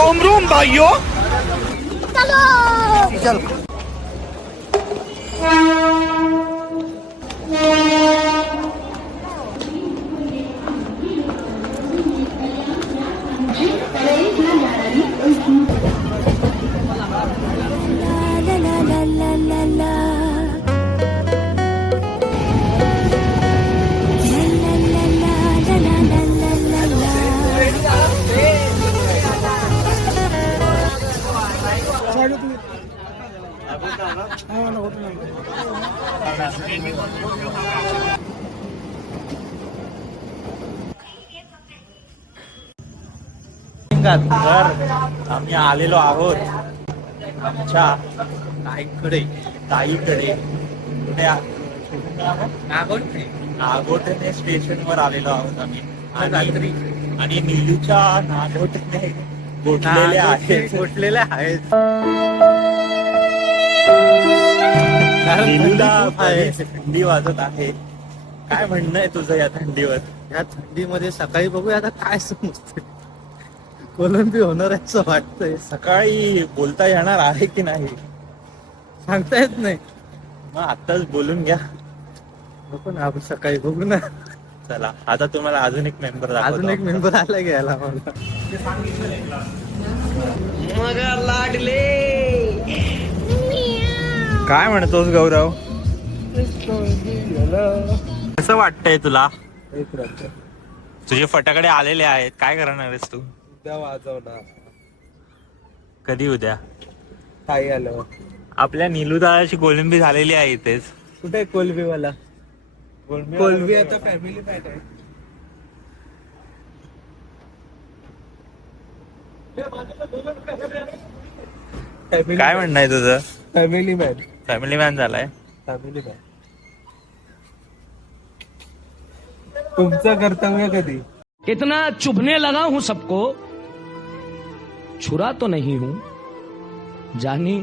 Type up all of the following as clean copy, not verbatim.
Rome Rome भाइयों। चल तर आम्ही आलेलो आहोत आमच्या ताईकडे कुठे नागोठणे स्टेशनवर आलेलो आहोत आम्ही आणि नीलूच्या नागोठणे गोठलेले आहेत नीलूला थंडी वाजत आहे. काय म्हणणं आहे तुझं या थंडीवर? या थंडीमध्ये सकाळी बघूया आता काय समजतंय. कोलंबी होणार आहे असं वाटतंय. सकाळी बोलता येणार आहे की नाही सांगता येत नाही. मग आताच बोलून घ्या. आपण आपण सकाळी बघू ना. चला आता तुम्हाला अजून एक मेंबर अजून एक मेंबर आला घ्यायला मला. काय म्हणतोस गौरव? कसं वाटतंय तुला? तुझे फटाकडे आलेले आहेत, काय करणार आहेस तू? उद्या वाजवणार. कधी उद्या? काही आलं. आपल्या नीलूदाची कोलंबी झालेली आहे इथेच. कुठे कोलंबीवाला? कोलंबी आता फॅमिली पॅक आहे. काय म्हणणं आहे तुझं? Family man. फॅमिली मॅन झालाय. Family man. तुमचं कर्तव्य कधी? इतना चुभने लगा हूं सबको, छुरा तो नहीं हूं जानी,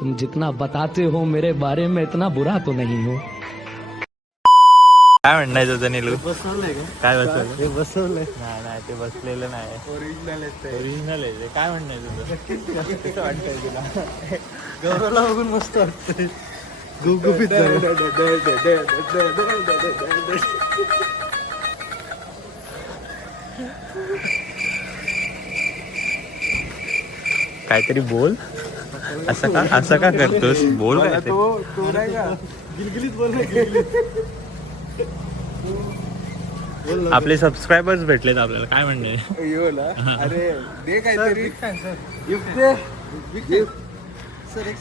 तुम जितना बताते हो मेरे बारे में इतना बुरा तो नहीं हूं. काय म्हणणं आहे तुझं नीलू? बसवलंय का? काय बसवलं? हे बसवलंय. नाही ते बसलेलं नाही. ओरिजिनल आहे. ओरिजिनल आहे ते. काय म्हणणं आहे तुझं? कसं वाटतंय तुला? गौरवला बघून मस्त वाटतंय. गुबगुबीत झालं. काहीतरी बोल. असं का करतोस? बोल काहीतरी. तो नाही का गिलगिलीत बोल. आपले सबस्क्रायबर्स भेटलेत आपल्याला, काय म्हणणे? येऊ ना. अरे दे काहीतरी गिफ्ट दे. गिफ्ट सर एक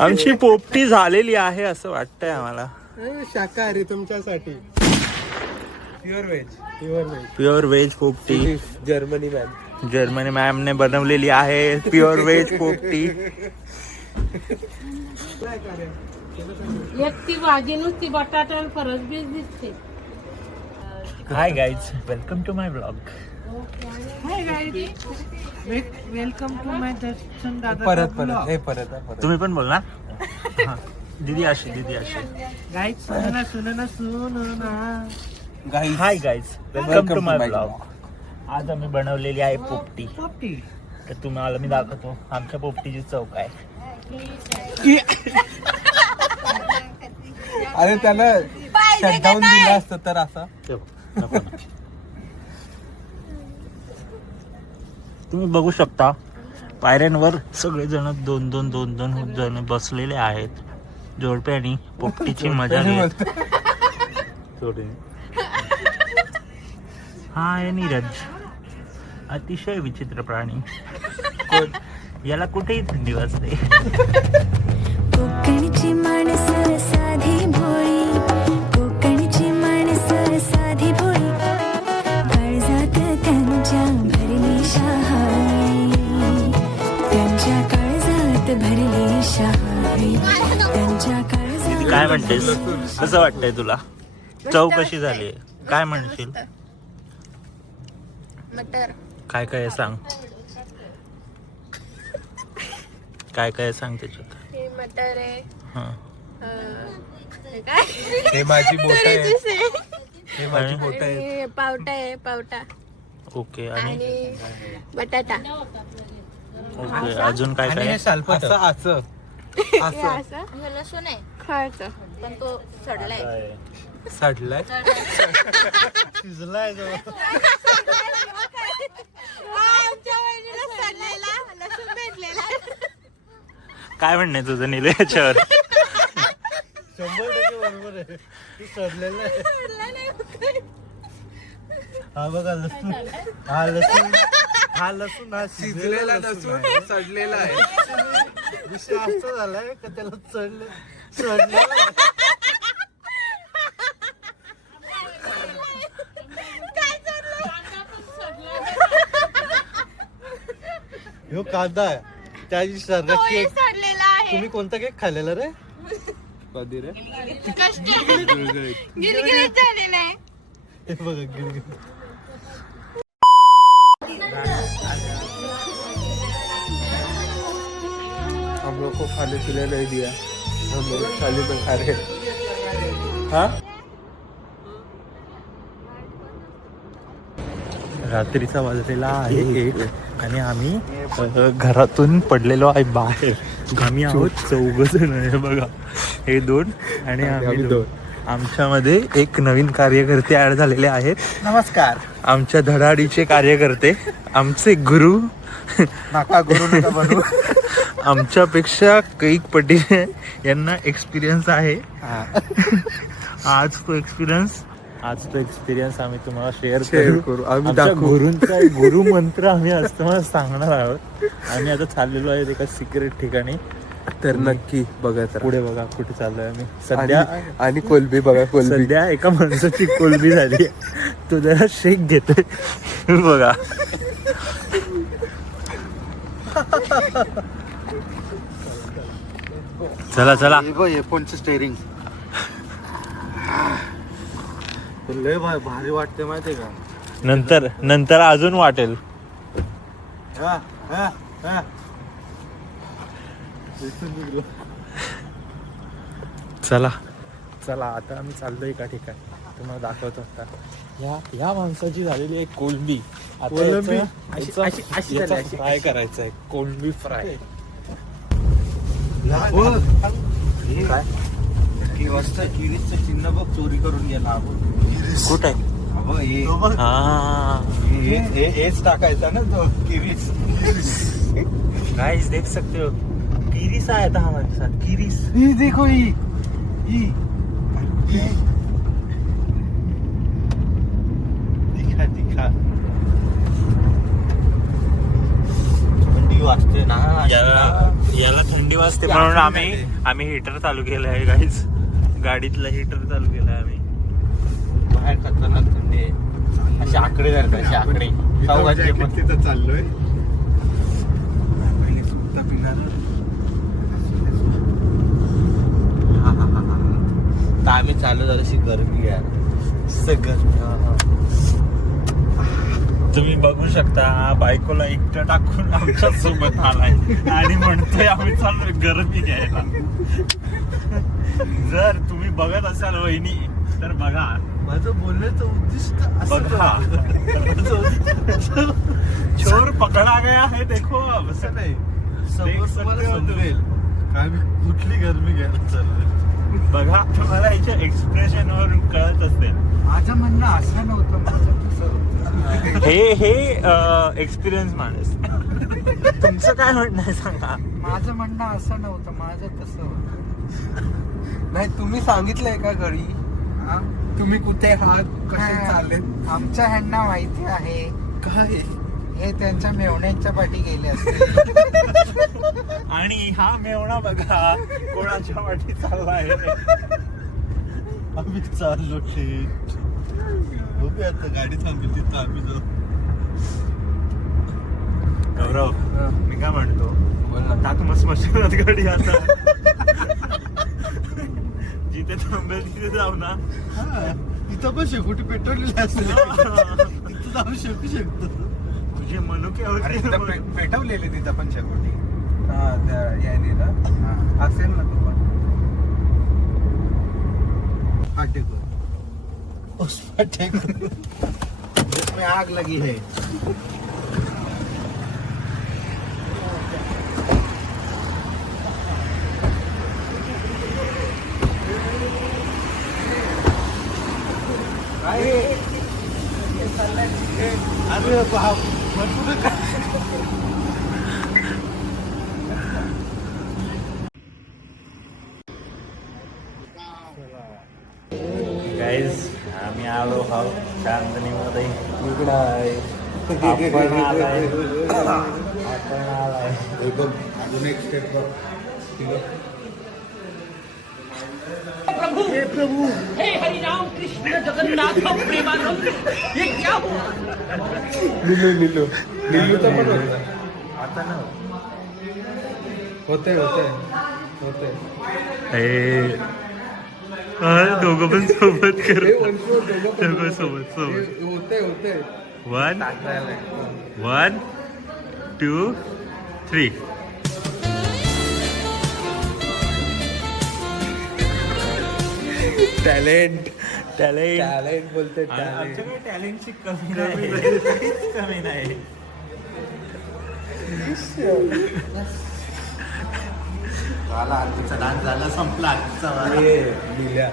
आमची पोपटी झालेली आहे असं वाटतंय आम्हाला. शाकाहारी तुमच्यासाठी. Pure veg. प्युअर व्हेज पोपटी जर्मनी मॅन. जर्मनी मॅमने बनवलेली आहे प्युअर व्हेज पोपटी. एक ती भाजी नुसती बटाटा आणि फरस बीज दिसते. Hi guys, welcome to my blog. Hi guys, welcome to my Darshan दादा. परत तुम्ही पण बोल ना. दीदी अशी गाईज सुनना. Hi guys, welcome to my blog. आज आम्ही बनवलेली आहे पोपटी. तर तुम्हाला मी दाखवतो आमच्या पोपटीची चव काय. अरे त्याला शटडाऊन दिलं असतं तर असा. तुम्ही बघू शकता पायऱ्यांवर सगळेजण दोन दोन जण बसलेले आहेत. जोडप्यानी पोपटीची मजा घेत. हा आहे नीरज, अतिशय विचित्र प्राणी. याला कुठेही थंडी वाजते. कोकणची माणसं साधी भोळी, कोकणची माणसं साधी भोळी, काळजात त्यांच्या भरली शहाळी, त्यांच्या काळजात भरली शहाळी, त्यांच्या काळजात. काय म्हणतेस? कसं वाटतंय तुला? चव कशी झाली? काय म्हणशील? मटर काय काय सांग, काय काय सांग त्याच्यात. मटर आहे हा. हे काय हे माझी बोट आहे तुरीची आहे. हे माझी बोट आहे आणि पावटा आहे पावटा ओके आणि आणि बटाटा ओके अजून काय आणि काय हे सालपट असं हे असं हे लसूण आहे खायचं पण तो सडलाय सडलाय शिजलाय जो. आमच्या वहिनीला सडलेला लसूण भेटलेला काय म्हणणे तुझं निले याच्यावर 100% बरोबर आहे. तू सडलेलं आहे. हा बघा लसूण हा लसूण हा शिजलेला लसूण सडलेला आहे विषय असा झालाय का त्याला सडलेलं आहे. ह्यो कांदा आहे त्याची सारखा केक. सडलेला आहे तुम्ही कोणता केक खाल्लेला रे? कधी रे गिरगिरीत झालेला आहे हे बघा गिरगिट. हम लोग को खाने के लिए नहीं दिया हम लोग खाली में खा रहे हाँ रात्रीचा वाजलेला आहे 1 आणि आम्ही घरातून पडलेलो आहे बाहेर. आम्ही आहोत 4 जण आहे बघा, हे 2 आणि आम्ही 2. आमच्यामध्ये एक नवीन कार्यकर्ते ऍड झालेले आहेत. नमस्कार. आमच्या धडाडीचे कार्यकर्ते, आमचे गुरु. नका गुरु नका बनू. आमच्यापेक्षा कैक पटीने यांना एक्सपिरियन्स आहे. आज तो एक्सपिरियन्स आम्ही तुम्हाला शेअर करू आम्ही आमच्या दाखवू गुरूंचा गुरु मंत्र आम्ही आज तुम्हाला सांगणार आहोत. आम्ही आता चाललेलो आहे एका सिक्रेट ठिकाणी. तर नक्की बघत राहा. पुढे बघा कुठे चाललोय आम्ही सध्या. आणि कोलबी बघा कोलबी सध्या एका माणसाची कोलबी झाली, तो जरा शेक घेतोय बघा. चला चला फोनचं स्टेरिंग लय भारी वाटते माहितीये का? नंतर अजून वाटेल. हा, हा, हा. इथून निघलो. चला आता आम्ही चाललोय एका ठिकाणी, तुम्हाला दाखवतो. आता ह्या माणसाची झालेली आहे कोलंबी. कोलंबी? फ्राय करायचं आहे, कोलंबी फ्राय. काय? किरीचं चिन्ह बघ चोरी करून गेला आपण. कुठे हेच टाकायचा ना तो किरीस. गाइस देख सकते हो, किरीस आया था हमारे साथ. किरीस ही देखो ही दिखा थंडी वाजते ना. याला थंडी वाजते म्हणून आम्ही हीटर चालू केलं आहे गाईस. गाडीतलं हीटर चालू केलं आहे आम्ही. बाहेर खतरनाक थंडी आहे. असे आकडे झाले, असे आकडे तिथं चाललोय. तर आम्ही चालू झालो अशी गरमी घ्या तुम्ही बघू शकता, हा बायकोला एकटं टाकून आमच्या सोबत आलाय आणि म्हणतोय आम्ही चाललोय गरमी घ्यायला. जर तुम्ही बघत असाल वहिनी तर बघा, माझं बोलण्याचं उद्दिष्ट बघा. चोर पकडा गया है देखो. असं नाही, समोर समजेल काय मी कुठली गरमी घ्यायला चाललोय. बघा, तुम्हाला याच्या एक्सप्रेशन वरून कळत असेल. माझं म्हणणं असं नव्हतं, माझं तसं होतं. हे एक्सपिरियन्स माणूस. तुमचं काय म्हणणं आहे सांगा. माझं म्हणणं असं नव्हतं, माझं तसं होतं. नाही तुम्ही सांगितलंय का घरी तुम्ही कुठे आहात, कसे चालले? आमच्या ह्यांना माहिती आहे काय हे त्यांच्या मेवण्यांच्या पाठी गेले असते. आणि हा मेवणा बघा कोणाच्या वाटी चाललाय. आम्ही चाललो थेट. बघूया आता गाडी थांबली तिथं आम्ही जाऊ. गौरव, मी काय म्हणतो, आता मस्त मशीनात गाडी आता जिथे थांबेल तिथे जाऊ ना. इथं पण शेकोटी पेट्रोल असेल, तिथं जाऊ शकू शकतो. तुझे मनुके होते पेटवलेले तिथं पण शेकोटी. हा त्या याने ना असेल ना तो पण हा टेको उस पर टेको जिसमें आग लगी है अरे बाप गाईज आम्ही आलो आहोत चांदणीमध्ये. इकडं आहे आपण आलाय. आपण आलाय. अजून एक स्टेप बघ लिलू लिलूचं पण होतं. आता ना होते दोघं पण सोबत कर. दोघं सोबत होते 1 2 3. टॅलेंट टॅलेंट बोलते आमच्याकडे टॅलेंटची कमी नाही. काहीच कमी नाही. झाला आजचा डान्स झाला संपला आजचा लिहिल्या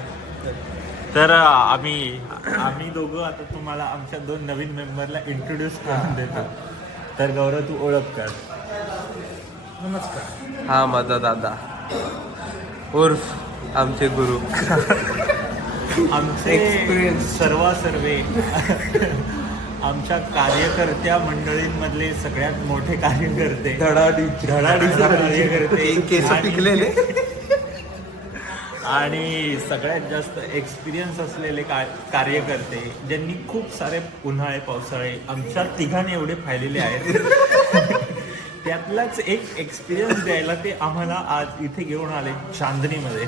तर आम्ही दोघं आता तुम्हाला आमच्या 2 नवीन मेंबरला इंट्रोड्यूस करून देतो. तर गौरव तू ओळख कर. नमस्कार हा माझा दादा उर्फ आमचे गुरु आमचे Experience. सर्वे आमच्या कार्यकर्त्या मंडळींमधले सगळ्यात मोठे कार्यकर्ते, धडाडीचे कार्यकर्ते केस पिकलेले आणि सगळ्यात जास्त एक्सपिरियन्स असलेले कार्यकर्ते, ज्यांनी खूप सारे उन्हाळे पावसाळे आमच्या तिघांनी एवढे पाहिलेले आहेत. त्यातलाच एक एक्सपिरियन्स द्यायला ते आम्हाला आज इथे घेऊन आले चांदणीमध्ये.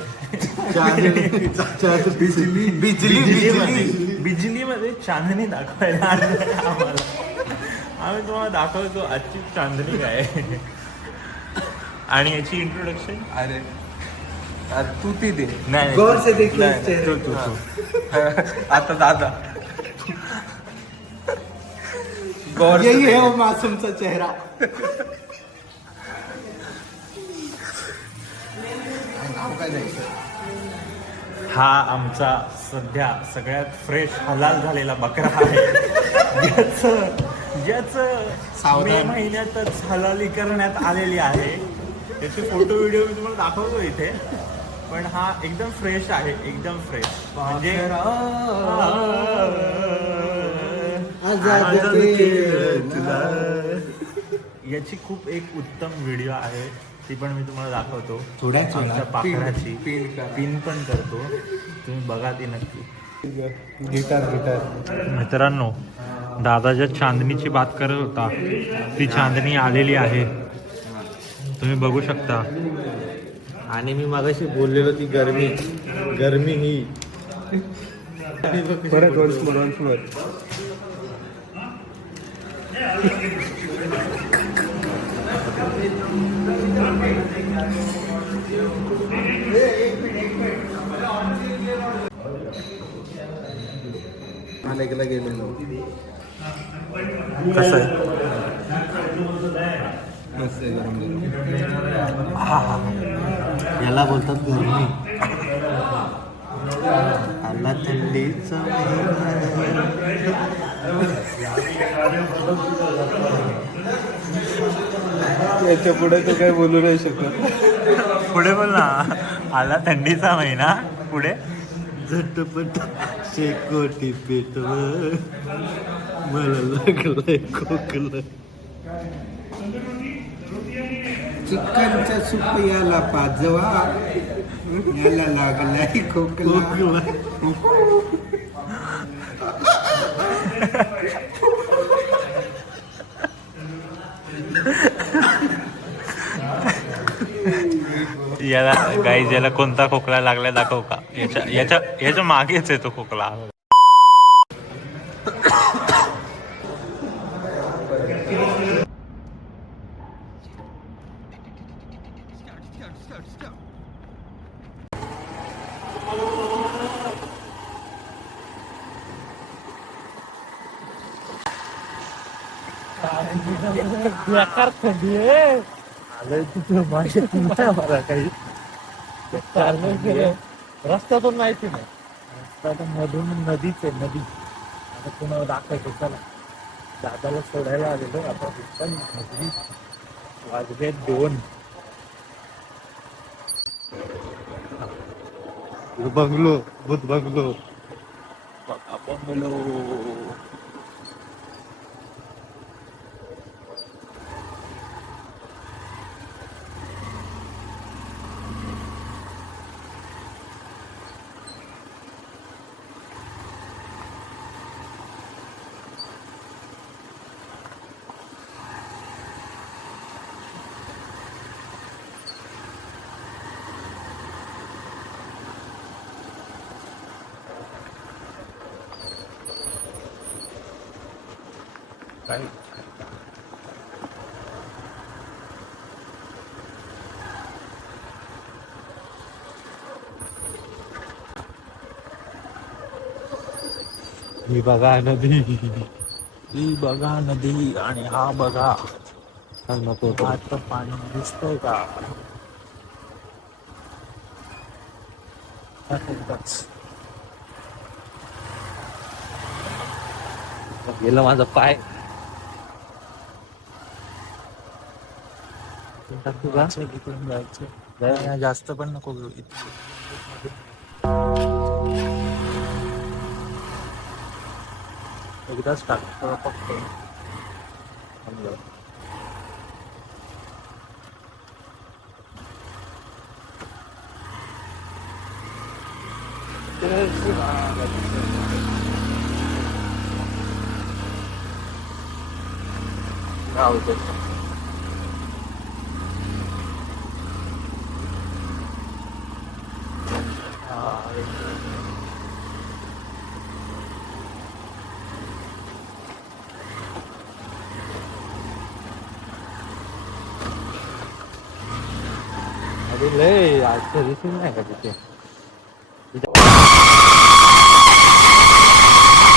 बिजलीमध्ये चांदणी दाखवायला आले आम्हाला. आम्ही तुम्हाला दाखवतो आजची चांदणी काय आहे. आणि याची इंट्रोडक्शन अरे तू ती दे नाही गौर से देखिए नाही, चेहरे तू. आता दादा गौर यही है वो मासूमचा चेहरा हा आमचा सध्या सगळ्यात फ्रेश हलाल झालेला बकरा आहे. ज्याचं मे महिन्यातच हलाली करण्यात आलेली आहे. त्याचे फोटो व्हिडिओ मी तुम्हाला दाखवतो इथे. पण हा एकदम फ्रेश आहे, एकदम फ्रेश. म्हणजे याची खूप एक उत्तम व्हिडिओ आहे, ती पण मी तुम्हाला दाखवतो. आमच्या पाखराची पिन पण करतो, तुम्ही बघा ती नक्की. गिटार मित्रांनो, दादा ज्या चांदणीची बात करत होता ती चांदणी आलेली आहे, तुम्ही बघू शकता. आणि मी मगाशी बोललेलो ती गरमी ही परत वंश अनेकला गेलेलो कसं आहे? मस्त आहे गरम याला बोलतात गरमी. आला थंडीचा याच्या पुढे तो काही बोलू नाही शकत. पुढे बोल ना. आला थंडीचा महिना, पुढे झटपट शेकोटी पेटवर मला लागलाय खोकला. चिकनचा सूप याला पाजवा, याला लागलाय खोकला. याला गाईज, याला कोणता खोकला लागला दाखव का? याच्या मागेच आहे तो खोकला. बेकार थंडी आहे आलंय तिथं माहित नाही मला काही बेकार थंडी आहे. रस्त्यातून माहिती नाही रस्त्यातून मधून नदीच आहे नदी आता पुन्हा दाखवायचं चला दादाला सोडायला आलेलो आता पण नदी वाजले 2 बंगलो बुध बंगलो बघा बंगलो काय ही बघा नदी ही बघा नदी आणि हा बघा नको आता पाणी दिसतंय का गेलं माझा पाय. इकडून जायचं जास्त पण नको घेऊ एकदाच टाकतो फक्त अरे लय आजच्या दिवशी नाही का तिथे